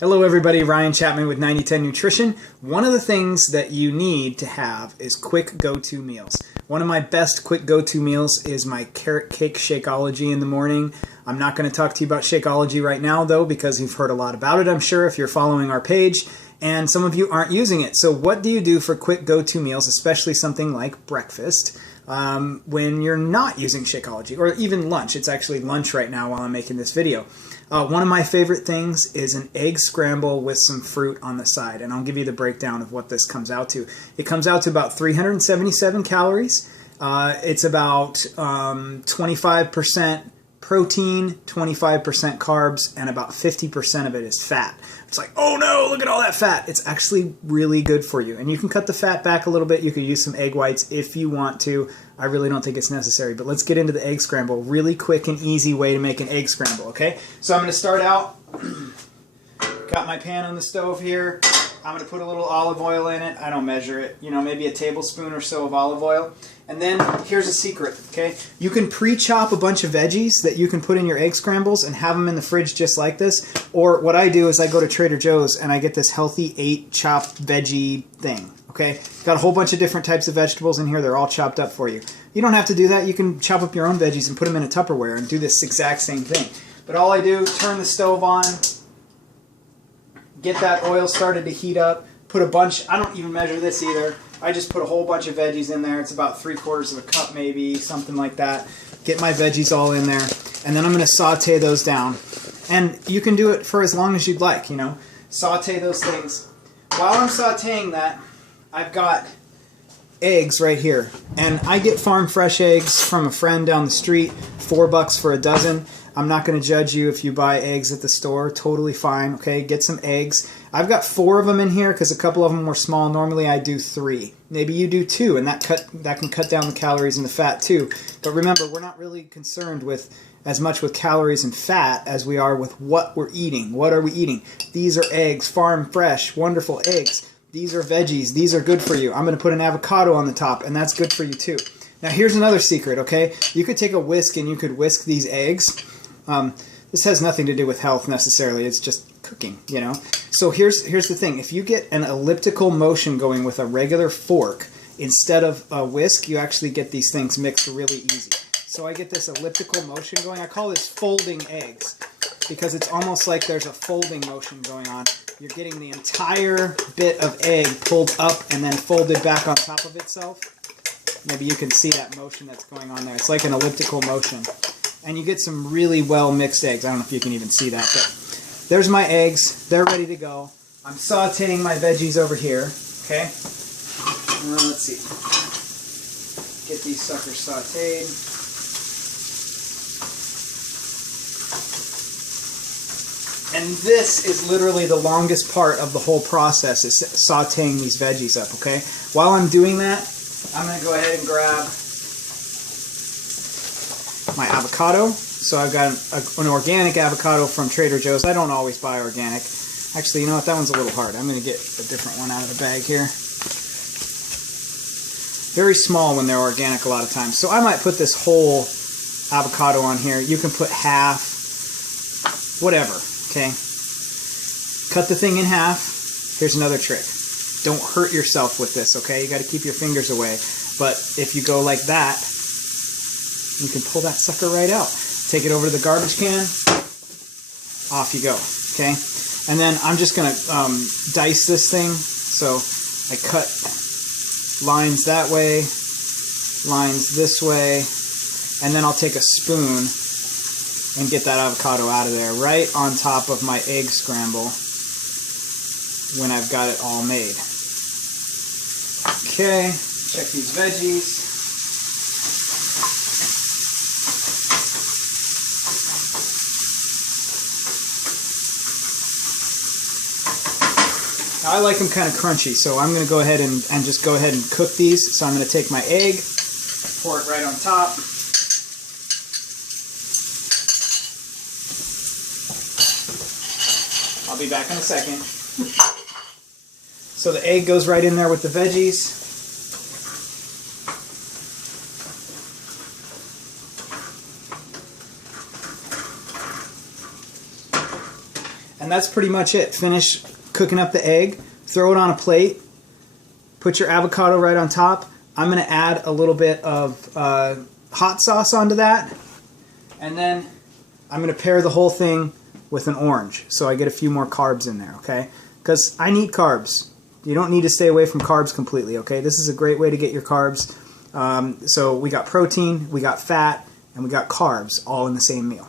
Hello everybody, Ryan Chapman with 9010 Nutrition. One of the things that you need to have is quick go-to meals. One of my best quick go-to meals is my carrot cake Shakeology in the morning. I'm not going to talk to you about Shakeology right now though, because you've heard a lot about it, I'm sure, if you're following our page, and some of you aren't using it. So what do you do for quick go-to meals, especially something like breakfast, when you're not using Shakeology, or even lunch? It's actually lunch right now while I'm making this video. One of my favorite things is an egg scramble with some fruit on the side, and I'll give you the breakdown of what this comes out to. It comes out to about 377 calories. It's about 25% protein, 25% carbs, and about 50% of it is fat. It's like, oh no, look at all that fat. It's actually really good for you. And you can cut the fat back a little bit. You could use some egg whites if you want to. I really don't think it's necessary. But let's get into the egg scramble. Really quick and easy way to make an egg scramble, okay? So I'm going to start out. Got my pan on the stove here. I'm going to put a little olive oil in it. I don't measure it. You know, maybe a tablespoon or so of olive oil. And then here's a secret, okay? You can pre-chop a bunch of veggies that you can put in your egg scrambles and have them in the fridge just like this. Or what I do is I go to Trader Joe's and I get this healthy 8-chopped veggie thing, okay? Got a whole bunch of different types of vegetables in here. They're all chopped up for you. You don't have to do that. You can chop up your own veggies and put them in a Tupperware and do this exact same thing. But all I do, turn the stove on, get that oil started to heat up, put a bunch, I don't even measure this either, I just put a whole bunch of veggies in there. It's about 3/4 of a cup maybe, something like that. Get my veggies all in there, and then I'm going to saute those down. And you can do it for as long as you'd like, you know. Saute those things. While I'm sauteing that, I've got eggs right here. And I get farm fresh eggs from a friend down the street, $4 for a dozen. I'm not going to judge you if you buy eggs at the store. Totally fine, okay? Get some eggs. I've got 4 of them in here because a couple of them were small. Normally I do 3. Maybe you do 2, and that can cut down the calories and the fat too. But remember, we're not really concerned with as much with calories and fat as we are with what we're eating. What are we eating? These are eggs, farm fresh, wonderful eggs. These are veggies. These are good for you. I'm going to put an avocado on the top, and that's good for you too. Now here's another secret, okay? You could take a whisk and you could whisk these eggs. This has nothing to do with health necessarily. It's just cooking, you know. So here's the thing. If you get an elliptical motion going with a regular fork instead of a whisk, you actually get these things mixed really easy. So I get this elliptical motion going. I call this folding eggs because it's almost like there's a folding motion going on. You're getting the entire bit of egg pulled up and then folded back on top of itself. Maybe you can see that motion that's going on there. It's like an elliptical motion. And you get some really well mixed eggs. I don't know if you can even see that, but there's my eggs. They're ready to go. I'm sauteing my veggies over here, okay? Let's see. Get these suckers sauteed. And this is literally the longest part of the whole process, is sauteing these veggies up, okay? While I'm doing that, I'm going to go ahead and grab my avocado. So I've got an organic avocado from Trader Joe's. I don't always buy organic. Actually, you know what? That one's a little hard. I'm going to get a different one out of the bag here. Very small when they're organic a lot of times. So I might put this whole avocado on here. You can put half, whatever, okay? Cut the thing in half. Here's another trick. Don't hurt yourself with this, okay? You got to keep your fingers away. But if you go like that, you can pull that sucker right out. Take it over to the garbage can. Off you go, okay? And then I'm just going to dice this thing. So I cut lines that way, lines this way, and then I'll take a spoon and get that avocado out of there right on top of my egg scramble when I've got it all made. Okay, check these veggies. I like them kind of crunchy, so I'm going to go ahead and just go ahead and cook these. So I'm going to take my egg, pour it right on top. I'll be back in a second. So the egg goes right in there with the veggies. And that's pretty much it. Finish cooking up the egg, throw it on a plate, put your avocado right on top. I'm going to add a little bit of hot sauce onto that, and then I'm going to pair the whole thing with an orange so I get a few more carbs in there, okay? Because I need carbs. You don't need to stay away from carbs completely, okay? This is a great way to get your carbs. So we got protein, we got fat, and we got carbs all in the same meal.